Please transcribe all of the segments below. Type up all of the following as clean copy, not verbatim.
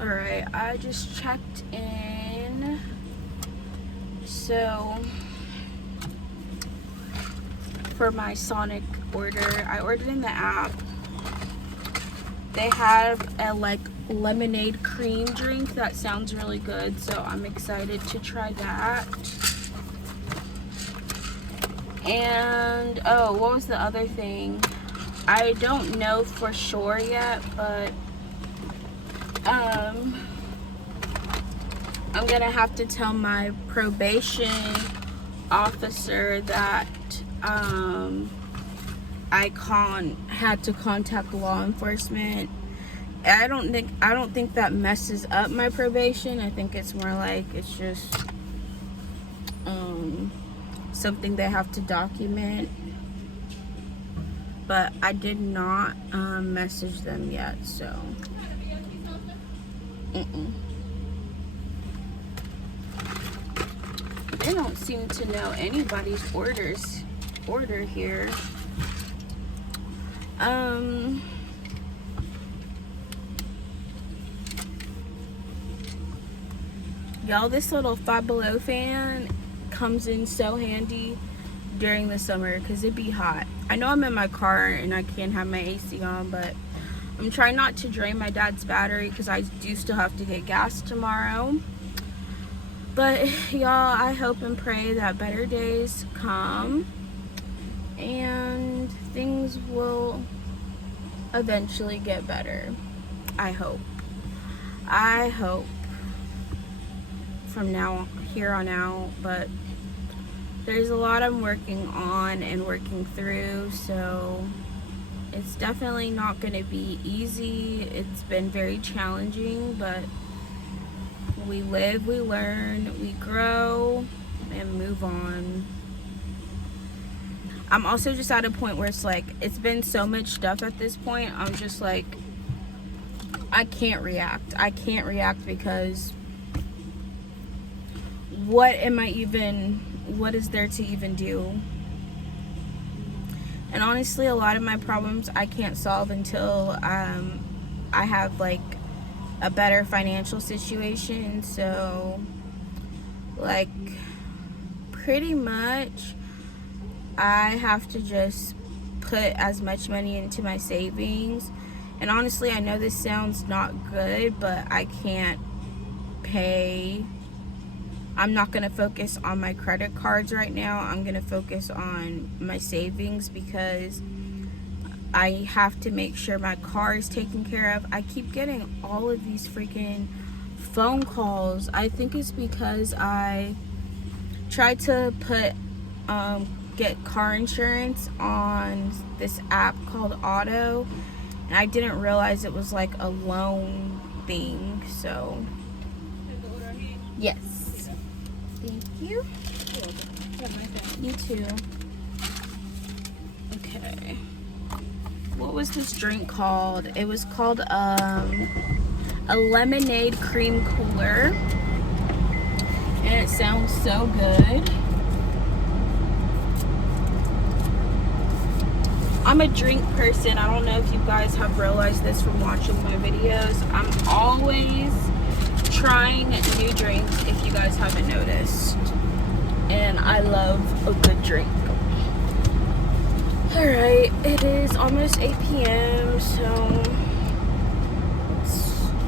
Alright, I just checked in. So, for my Sonic order, I ordered in the app. They have a like lemonade cream drink that sounds really good, so I'm excited to try that. And oh, what was the other thing? I don't know for sure yet, but I'm gonna have to tell my probation officer that I had to contact law enforcement. I don't think that messes up my probation. I think it's more like it's just something they have to document. But I did not message them yet, so they don't seem to know anybody's order here. Y'all, this little Five Below fan comes in so handy during the summer because it'd be hot. I know I'm in my car and I can't have my AC on, but I'm trying not to drain my dad's battery because I do still have to get gas tomorrow. But y'all, I hope and pray that better days come and things will eventually get better. I hope from here on out, but there's a lot I'm working on and working through, so it's definitely not going to be easy. It's been very challenging, but we live, we learn, we grow, and move on. I'm also just at a point where it's like, it's been so much stuff at this point, I'm just like, I can't react because what is there to even do? And honestly, a lot of my problems I can't solve until I have like a better financial situation. So like pretty much I have to just put as much money into my savings. And honestly, I know this sounds not good, but I can't pay. I'm not going to focus on my credit cards right now. I'm going to focus on my savings because I have to make sure my car is taken care of. I keep getting all of these freaking phone calls. I think it's because I tried to get car insurance on this app called Auto, and I didn't realize it was like a loan thing. So yes. Thank you. You too. Okay. What was this drink called? It was called a lemonade cream cooler. And it sounds so good. I'm a drink person. I don't know if you guys have realized this from watching my videos. I'm always trying new drinks, if you guys haven't noticed, and I love a good drink. Alright, it is almost 8 p.m. so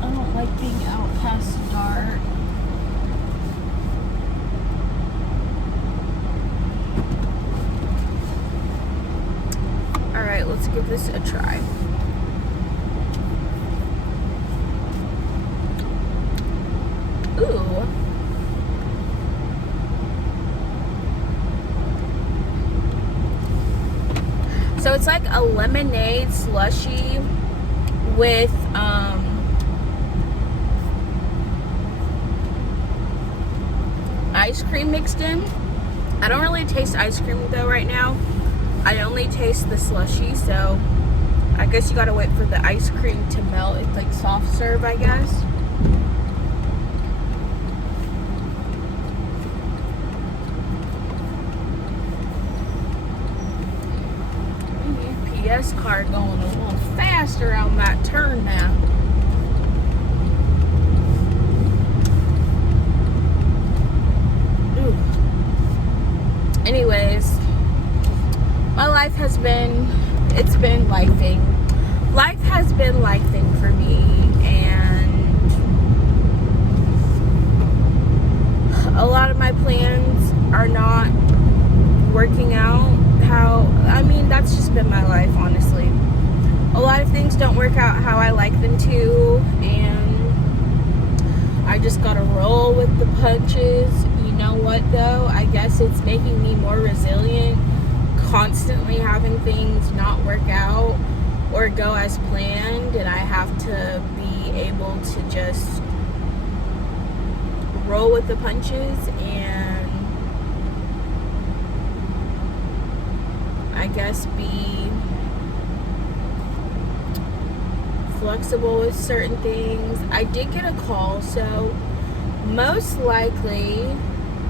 I don't like being out past dark. Alright, let's give this a try. Ooh. So it's like a lemonade slushie with ice cream mixed in. I don't really taste ice cream though right now. I only taste the slushie, so I guess you gotta wait for the ice cream to melt. It's like soft serve, I guess. UPS car going a little faster on that turn now. Anyways, my life has been, it's been lifing. Life has been lifing for me, and a lot of my plans are not working out that's just been my life, honestly. A lot of things don't work out how I like them to, and I just gotta roll with the punches. You know what, though? I guess it's making me more resilient, constantly having things not work out or go as planned, and I have to be able to just roll with the punches and I guess be flexible with certain things. I did get a call, so most likely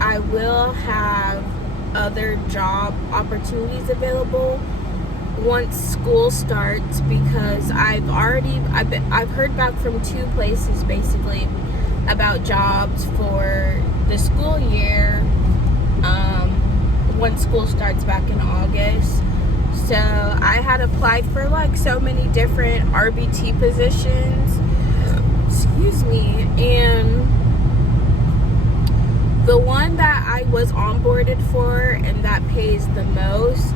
I will have other job opportunities available once school starts, because I've heard back from 2 places basically about jobs for the school year once school starts back in August. So I had applied for like so many different RBT positions, excuse me, and the one that I was onboarded for and that pays the most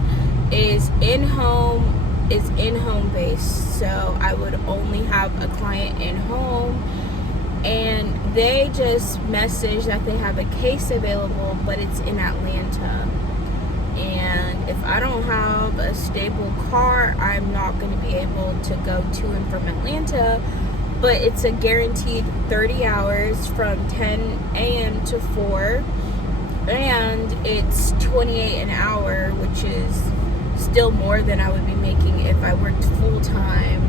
is in-home based. So I would only have a client in home, and they just messaged that they have a case available, but it's in Atlanta. And if I don't have a stable car, I'm not going to be able to go to and from Atlanta. But it's a guaranteed 30 hours from 10 a.m. to 4, and it's $28 an hour, which is still more than I would be making if I worked full-time,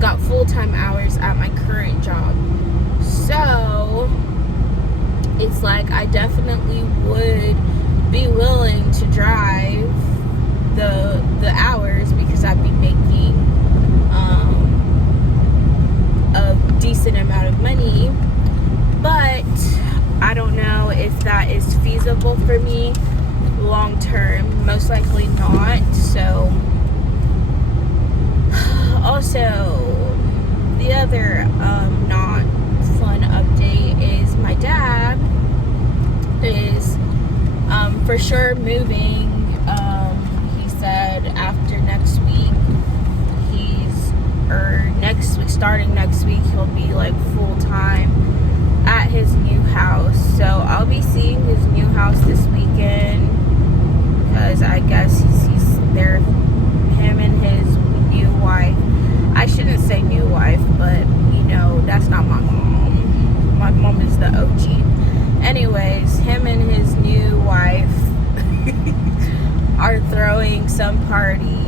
got full-time hours at my current job. So it's like I definitely would be willing to drive the hours, because I'd be making a decent amount of money. But I don't know if that is feasible for me long term. Most likely not. So also, the other not fun update is my dad is for sure moving. He said after next week, starting next week, he'll be like full-time at his new house. So I'll be seeing his new house this weekend, because I guess he's there, him and his new wife. I shouldn't say new wife, but you know, that's not my mom. My mom is the OG. Anyways, him and his new wife are throwing some party.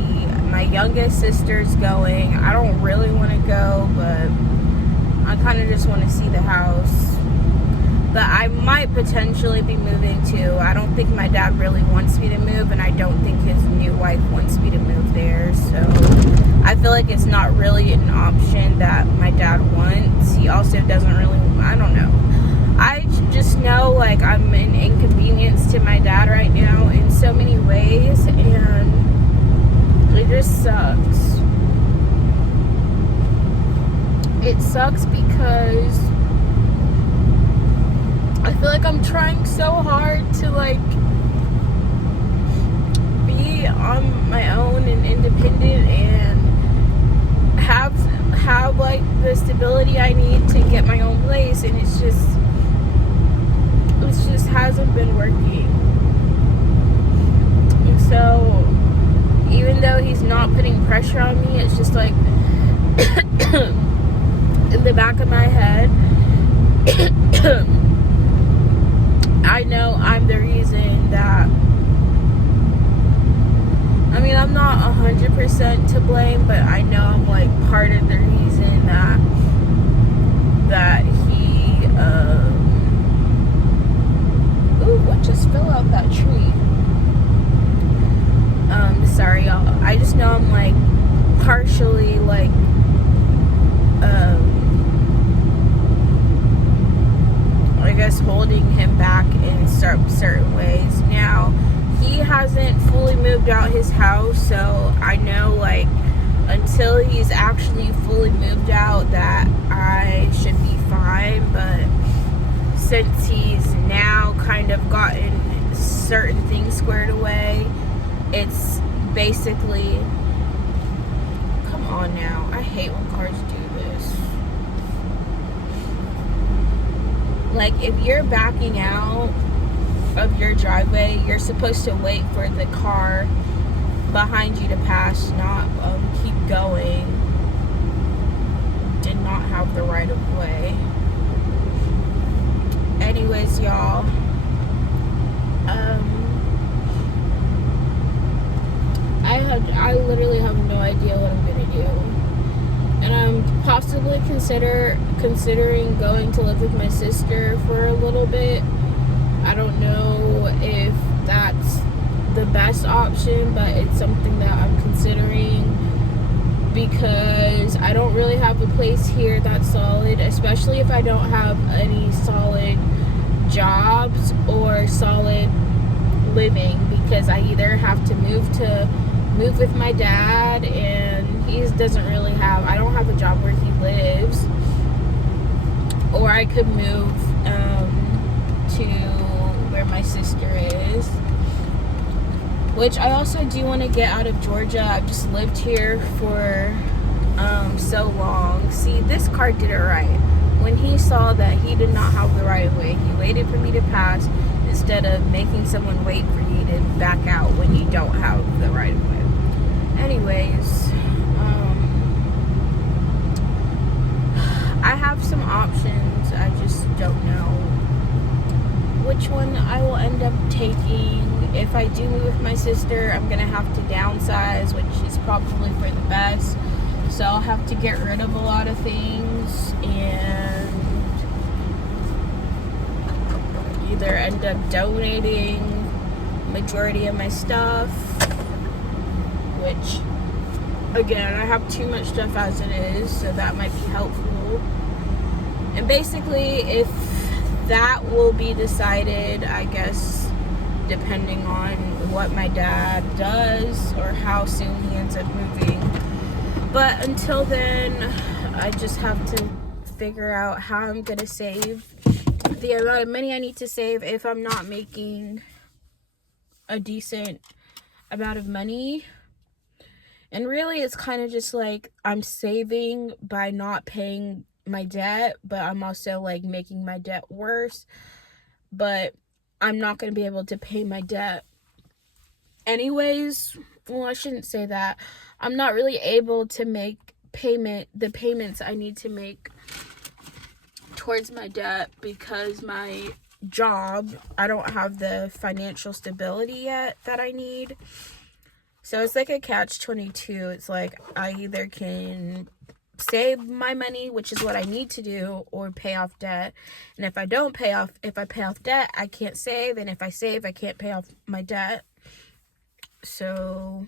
My youngest sister's going. I don't really want to go, but I kind of just want to see the house. But I might potentially be moving too. I don't think my dad really wants me to move, and I don't think his new wife wants me to move there. So I feel like it's not really an option that my dad wants. He also doesn't really, I don't know. I just know like I'm an inconvenience to my dad right now in so many ways, and it just sucks. It sucks because I feel like I'm trying so hard to like be on my own and independent and have like the stability I need to get my own place, and it just hasn't been working. And so even though he's not putting pressure on me, it's just like in the back of my head I know I'm the reason that, I mean, I'm not 100% to blame, but I know I'm like part of the reason that he ooh, what just fell out that tree? Sorry y'all, I just know I'm like partially like I guess holding him back in certain ways. Now he hasn't fully moved out his house, so I know like until he's actually fully moved out that I should be fine. But since he's now kind of gotten certain things squared away, it's basically, come on now, I hate when cars do this. Like, if you're backing out of your driveway, you're supposed to wait for the car behind you to pass, not keep going and not have the right of way. Anyways, y'all, I literally have no idea what I'm gonna do, and I'm possibly considering going to live with my sister for a little bit. I don't know if that's the best option, but it's something that I'm considering because I don't really have a place here that's solid, especially if I don't have any solid jobs or solid living, because I either have to move with my dad, and he doesn't really have, I don't have a job where he lives, or I could move to where my sister is, which I also do want to get out of Georgia. I've just lived here for so long. See, this car did it right. When he saw that he did not have the right of way, he waited for me to pass instead of making someone wait for you to back out when you don't have the right of way. Anyways, I have some options. I just don't know which one I will end up taking. If I do move with my sister, I'm gonna have to downsize, which is probably for the best. So I'll have to get rid of a lot of things and either end up donating majority of my stuff, which again, I have too much stuff as it is, so that might be helpful. And basically, if that will be decided, I guess, depending on what my dad does or how soon he ends up moving. But until then, I just have to figure out how I'm gonna save the amount of money I need to save if I'm not making a decent amount of money. And really, it's kind of just like I'm saving by not paying my debt, but I'm also like making my debt worse. But I'm not going to be able to pay my debt anyways. Well, I shouldn't say that. I'm not really able to make the payments I need to make towards my debt because my job, I don't have the financial stability yet that I need. So it's like a catch-22. It's like I either can save my money, which is what I need to do, or pay off debt. And if I pay off debt, I can't save, and if I save, I can't pay off my debt. So,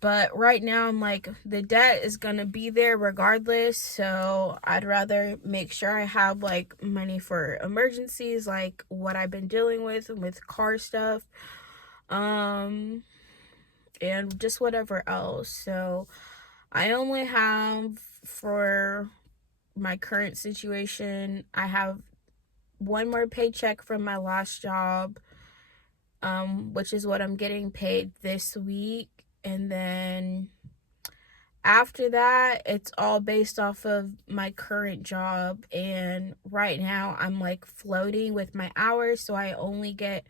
but right now I'm like, the debt is gonna be there regardless, so I'd rather make sure I have like money for emergencies, like what I've been dealing with car stuff, and just whatever else. So I only have, for my current situation, I have one more paycheck from my last job, which is what I'm getting paid this week. And then after that, it's all based off of my current job. And right now, I'm like floating with my hours. So I only get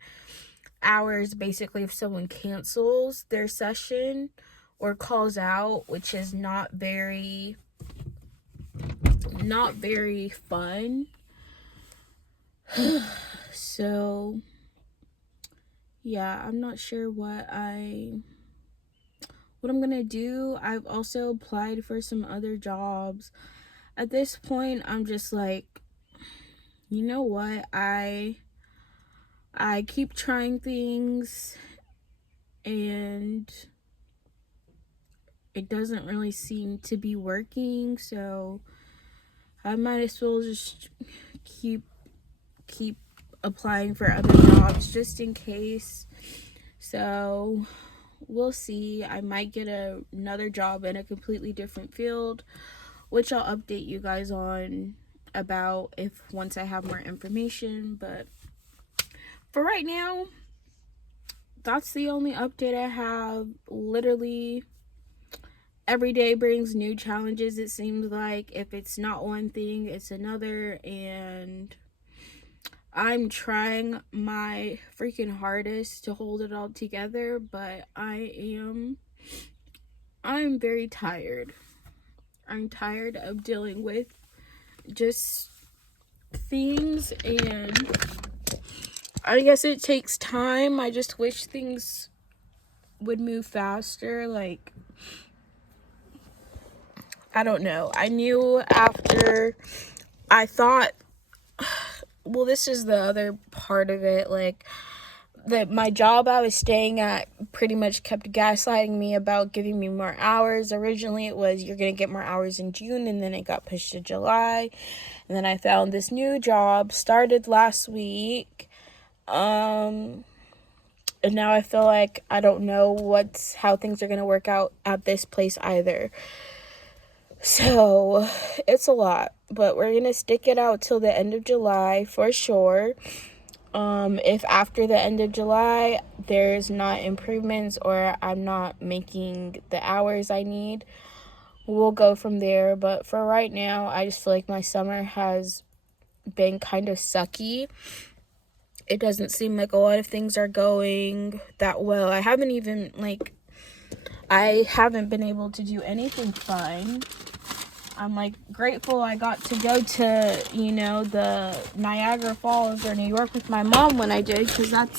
hours basically if someone cancels their session or calls out, which is not very fun. So yeah, I'm not sure what I'm gonna do. I've also applied for some other jobs. At this point, I'm just like, you know what, I keep trying things and it doesn't really seem to be working, so I might as well just keep applying for other jobs just in case. So we'll see. I might get another job in a completely different field, which I'll update you guys on about if once I have more information. But for right now, that's the only update I have. Literally every day brings new challenges, it seems like. If it's not one thing, it's another, and I'm trying my freaking hardest to hold it all together, but I'm very tired. I'm tired of dealing with just things, and I guess it takes time. I just wish things would move faster. Like, I don't know. I knew after I thought, well, this is the other part of it, like, that my job I was staying at pretty much kept gaslighting me about giving me more hours. Originally it was, you're gonna get more hours in June, and then it got pushed to July. And then I found this new job, started last week, and now I feel like I don't know how things are gonna work out at this place either. So it's a lot, but we're gonna stick it out till the end of July for sure. If after the end of July there's not improvements or I'm not making the hours I need, we'll go from there. But for right now, I just feel like my summer has been kind of sucky. It doesn't seem like a lot of things are going that well. I haven't been able to do anything fun. I'm like grateful I got to go to, the Niagara Falls or New York with my mom when I did, because that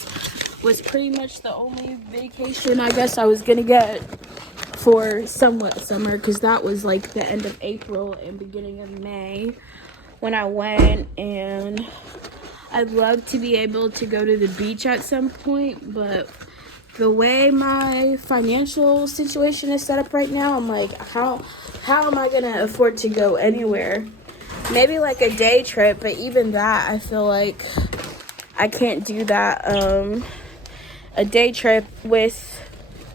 was pretty much the only vacation I guess I was gonna get for somewhat summer, because that was like the end of April and beginning of May when I went. And I'd love to be able to go to the beach at some point, but the way my financial situation is set up right now, I'm like, how am I gonna afford to go anywhere? Maybe like a day trip, but even that, I feel like I can't do that. A day trip with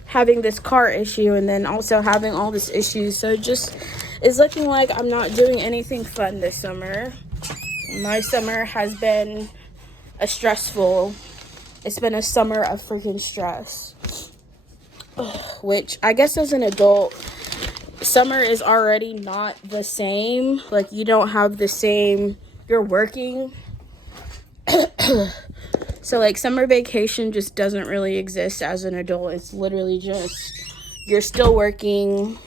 having this car issue and then also having all this issues. So it just is looking like I'm not doing anything fun this summer. My summer has been it's been a summer of freaking stress. Which I guess as an adult, summer is already not the same. Like, you don't have the same, you're working. So like summer vacation just doesn't really exist as an adult. It's literally just, you're still working.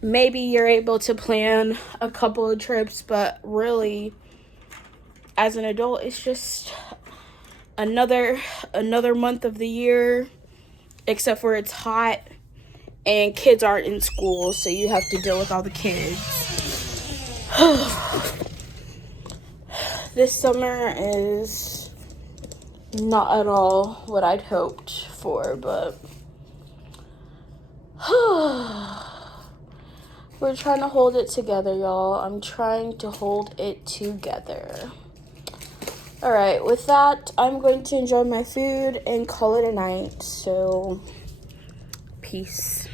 Maybe you're able to plan a couple of trips, but really as an adult, it's just another month of the year, except for it's hot and kids aren't in school, so you have to deal with all the kids. This summer is not at all what I'd hoped for, but we're trying to hold it together, y'all. I'm trying to hold it together. All right, with that, I'm going to enjoy my food and call it a night. So, peace.